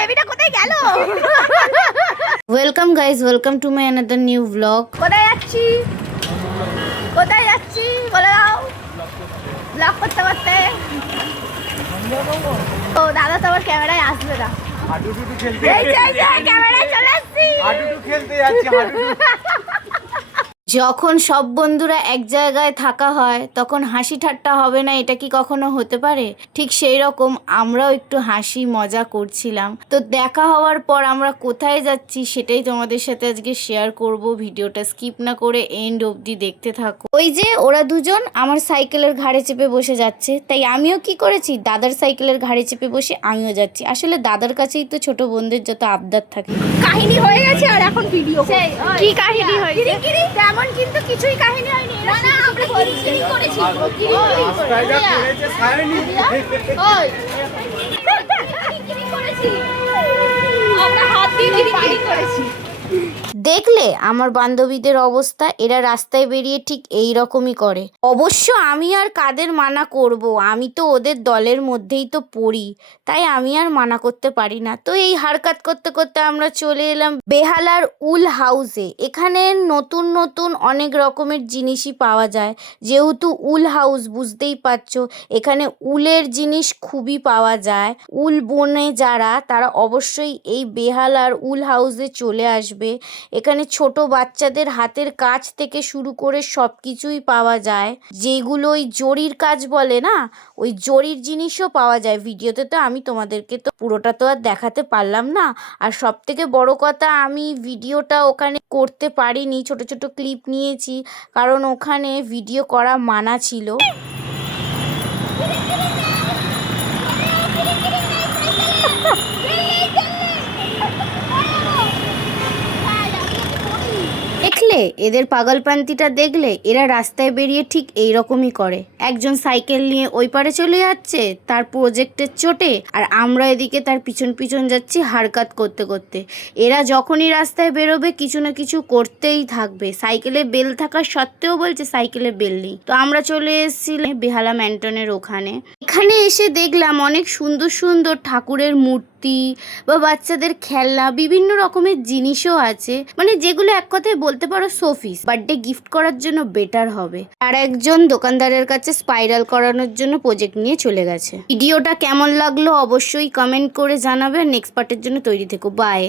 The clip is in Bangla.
বেবিটা কোথায় গেল? Welcome guys, welcome to my another new blog. কোথায় যাচ্ছি বলে দাও। ব্লগ করতে করতে ও দাদা তো আবার ক্যামেরায় আসবে না। হাডুডু খেলতে ক্যামেরায় চলে আসছি। হাডুডু খেলতে যাচ্ছি হাডুডু। যখন সব বন্ধুরা এক জায়গায় থাকা হয় তখন হাসি ঠাট্টা হবে না, এটা কি কখনো হতে পারে? ঠিক সেই রকম আমরাও একটু হাসি মজা করছিলাম। তো দেখা হওয়ার পর আমরা কোথায় যাচ্ছি সেটাই তোমাদের সাথে আজকে শেয়ার করব। ভিডিওটা স্কিপ না করে এন্ড অবধি দেখতে থাকো। ওই যে ওরা দুজন আমার সাইকেলের ঘাড়ে চেপে বসে যাচ্ছে, তাই আমিও কি করেছি, দাদার সাইকেলের ঘাড়ে চেপে বসে আমিও যাচ্ছি। আসলে দাদার কাছেই তো ছোট বোনদের যত আবদার থাকে। কাহিনী হয়ে গেছে আর এখন ভিডিও কি কাহিনী হয়েছে? তেমন কিন্তু কিছুই কাহিনী হয়নি। না না আমরা কিরি করেছি। রাস্তাটা করেছে সায়নি। কিরি করেছি। আমরা হাত দিয়ে কিরি করেছি। দেখলে আমার বান্ধবীদের অবস্থা, এরা রাস্তায় বেরিয়ে ঠিক এই রকমই করে। অবশ্য আমি আর কাদের মানা করব, আমি তো ওদের দলের মধ্যেই তো পড়ি, তাই আমি আর মানা করতে পারি না। তো এই হারকাত করতে করতে আমরা চলে এলাম বেহালার উল হাউসে। এখানে নতুন নতুন অনেক রকমের জিনিসই পাওয়া যায়। যেহেতু উল হাউস বুঝতেই পারছো, এখানে উলের জিনিস খুবই পাওয়া যায়। উল বনে যারা, তারা অবশ্যই এই বেহালার উল হাউসে চলে আসবে। এখানে ছোট বাচ্চাদের হাতের কাজ থেকে শুরু করে সব কিছুই পাওয়া যায়। যেগুলো ওই জরির কাজ বলে না, ওই জরির জিনিসও পাওয়া যায়। ভিডিওতে তো আমি তোমাদেরকে তো পুরোটা তো আর দেখাতে পারলাম না। আর সব থেকে বড় কথা, আমি ভিডিওটা ওখানে করতে পারিনি, ছোট ছোট ক্লিপ নিয়েছি, কারণ ওখানে ভিডিও করা মানা ছিল। দেখলে এদের পাগলপান্তিটা, দেখলে এরা রাস্তায় বেরিয়ে ঠিক এই রকমই করে। একজন সাইকেল নিয়ে ওই পারে চলে যাচ্ছে তার প্রজেক্টের চোটে, আর আমরা এদিকে তার পিছন পিছন যাচ্ছি হারকাত করতে করতে। এরা যখনই রাস্তায় বেরোবে কিছু না কিছু করতেই থাকবে। সাইকেলে বেল থাকা সত্ত্বেও বলছে সাইকেলে বেল নেই। তো আমরা চলে এসেছিলাম বেহালা ম্যান্টনের ওখানে। এখানে এসে দেখলাম অনেক সুন্দর সুন্দর ঠাকুরের মূর্তি বা বাচ্চাদের খেলনা, বিভিন্ন রকমের জিনিসও আছে, মানে যেগুলো এক কথায় বলতে পারো শোপিস, বার্থডে গিফট করার জন্য বেটার হবে। আর একজন দোকানদারের কাছে স্পাইরাল করানোর জন্য প্রজেক্ট নিয়ে চলে গেছে। ভিডিওটা কেমন লাগলো অবশ্যই কমেন্ট করে জানাবে। নেক্সট পার্টের জন্য তৈরি থেকো। বাই।